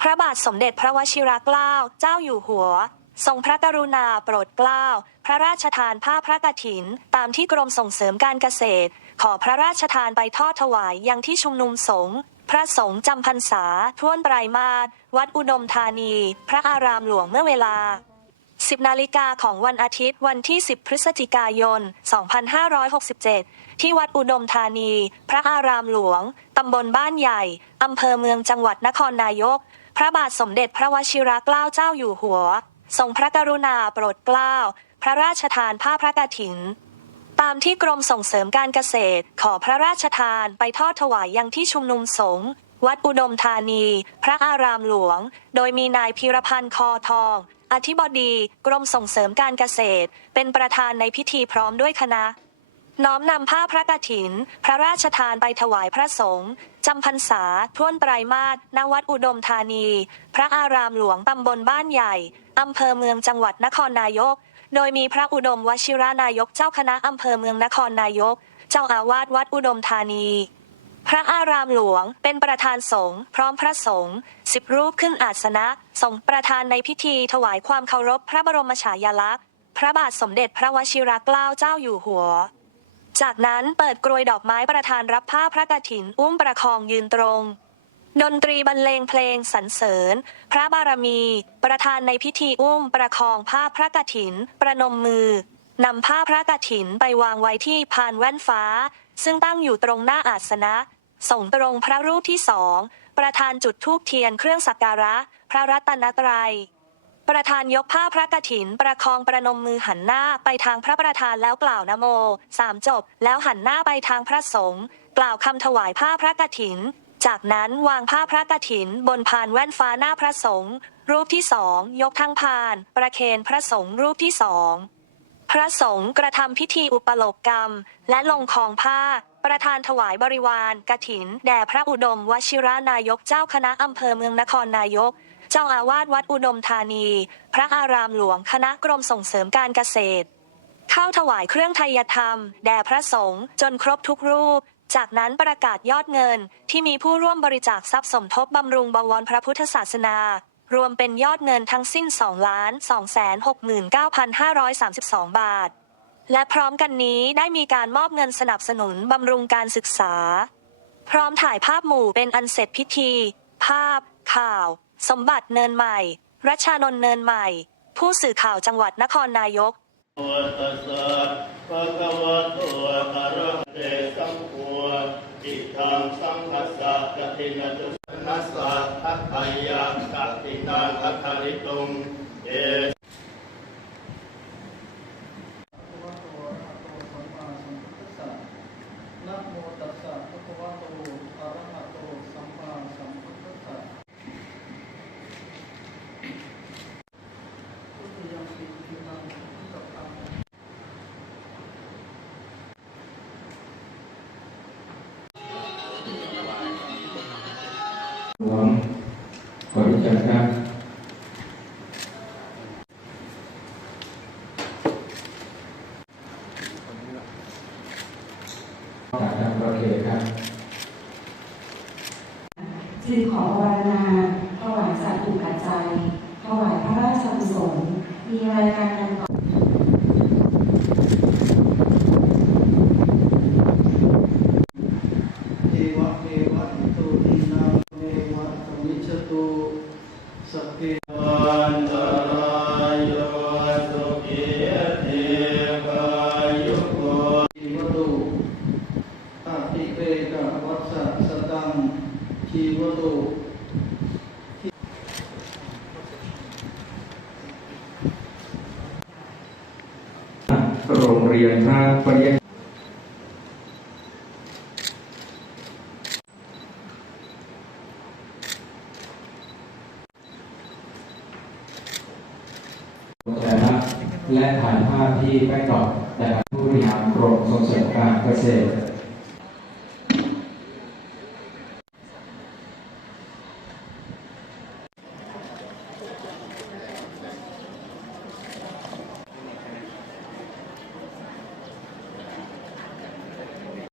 พระบาทสมเด็จพระวชิรเกล้าเจ้าอยู่หัว ทรงพระกรุณาโปรดเกล้า พระราชทานผ้าพระกฐิน ตามที่กรมส่งเสริมการเกษตร ขอพระราชทานไปทอดถวายยังที่ชุมนุมสงฆ์พระสงฆ์จำพรรษาท่วนไตรมาสวัดอุดมธานี พระอารามหลวงเมื่อเวลา 10 นาฬิกาของวันอาทิตย์วันที่ 10 พฤศจิกายน 2567 ที่วัดอุดมธานี พระอารามหลวง ตำบลบ้านใหญ่ อำเภอเมืองจังหวัดนครนายก พระบาทสมเด็จพระวชิรเกล้าเจ้าอยู่หัว ทรงพระกรุณาโปรดเกล้า พระราชทานผ้าพระกฐิน ตามที่กรมส่งเสริมการเกษตร ขอพระราชทานไปทอดถวายยังที่ชุมนุมสงฆ์วัดอุดมธานี พระอารามหลวง โดยมีนายพีรพันธ์คอทอง อธิบดี กรมส่งเสริมการเกษตร เป็นประธานในพิธีพร้อมด้วยคณะ น้อมนำผ้าพระกฐิน พระราชทานไปถวายพระสงฆ์จำพรรษาท่วนไตรมาสณวัดอุดมธานี พระอารามหลวงตำบลบ้านใหญ่อำเภอเมืองจังหวัดนครนายก โดยมีพระอุดมวชิรานายกเจ้าคณะอำเภอเมืองนครนายก เจ้าอาวาสวัดอุดมธานี พระอารามหลวงเป็นประธานสงฆ์พร้อมพระสงฆ์สิบรูปขึ้นอาสนะทรงประธานในพิธีถวายความเคารพพระบรมฉายาลักษณ์ พระบาทสมเด็จพระวชิรเกล้าเจ้าอยู่หัว จากนั้นเปิดกรวยดอกไม้ประธานรับผ้าพระกฐิน อุ้มประคองยืนตรง ดนตรีบรรเลงเพลงสรรเสริญ พระบารมี ประธานในพิธีอุ้มประคองผ้าพระกฐิน ประนมมือนำผ้าพระกฐินไปวางไว้ที่พานแว่นฟ้า ซึ่งตั้งอยู่ตรงหน้าอาสนะ ส่งตรงพระรูปที่สอง ประธานจุดธูปเทียนเครื่องสักการะ พระรัตนตรัย ประธานยกผ้าพระกฐิน ประคองประนมมือหันหน้าไปทางพระประธานแล้วกล่าวนะโมสามจบ แล้วหันหน้าไปทางพระสงฆ์กล่าวคำถวายผ้าพระกฐิน จากนั้นวางผ้าพระกฐิน บนพานแว่นฟ้าหน้าพระสงฆ์รูปที่สองยกทั้งพาน ประเคนพระสงฆ์รูปที่สองพระสงฆ์กระทำพิธีอุปโลกกรรม และลงคองผ้า ประธานถวายบริวารกฐิน แด่พระอุดมวชิรานายกเจ้าคณะอำเภอเมืองนครนายก เจ้าอาวาสวัดอุดมธานี พระอารามหลวงคณะกรมส่งเสริมการเกษตร เข้าถวายเครื่องไทยธรรม แด่พระสงฆ์จนครบทุกรูป จากนั้นประกาศยอดเงินที่มีผู้ร่วมบริจาคทรัพย์สมทบบำรุงบวรพระพุทธศาสนา รวมเป็นยอดเงินทั้งสิ้น 2 ล้าน2แสน69,532 บาท และพร้อมกันนี้ได้มีการมอบเงินสนับสนุนบำรุงการศึกษา พร้อมถ่ายภาพหมู่เป็นอันเสร็จพิธี ภาพ ข่าว สมบัติเนินใหม่ รัชานนท์เนินใหม่ ผู้สื่อข่าวจังหวัดนครนายกนัสสะภะคะวะโตอะระหะเตสัมโฆอิทังสังคัสสะกะตินะตุนัทัตถริตุงเอ หลวงขอรู้จักครับจากทางประเขตครับจึงขอวารณาถวายสัตว์ถูกปัจจัยถวายพระราชกุศลมีรายการดังต่อ เทวะเทวะอิโตทินังเทวะสมิจฉ ตุสัพเพวันตรายโยสุขีเทกายุโกชีวตุอาติเปกวัสสะสตังชีวตุโรงเรียนพระปริยแต่ละ และถ่ายภาพที่ใกล้ต่อแต่ผู้บริหารกรมส่งเสริมการเกษตร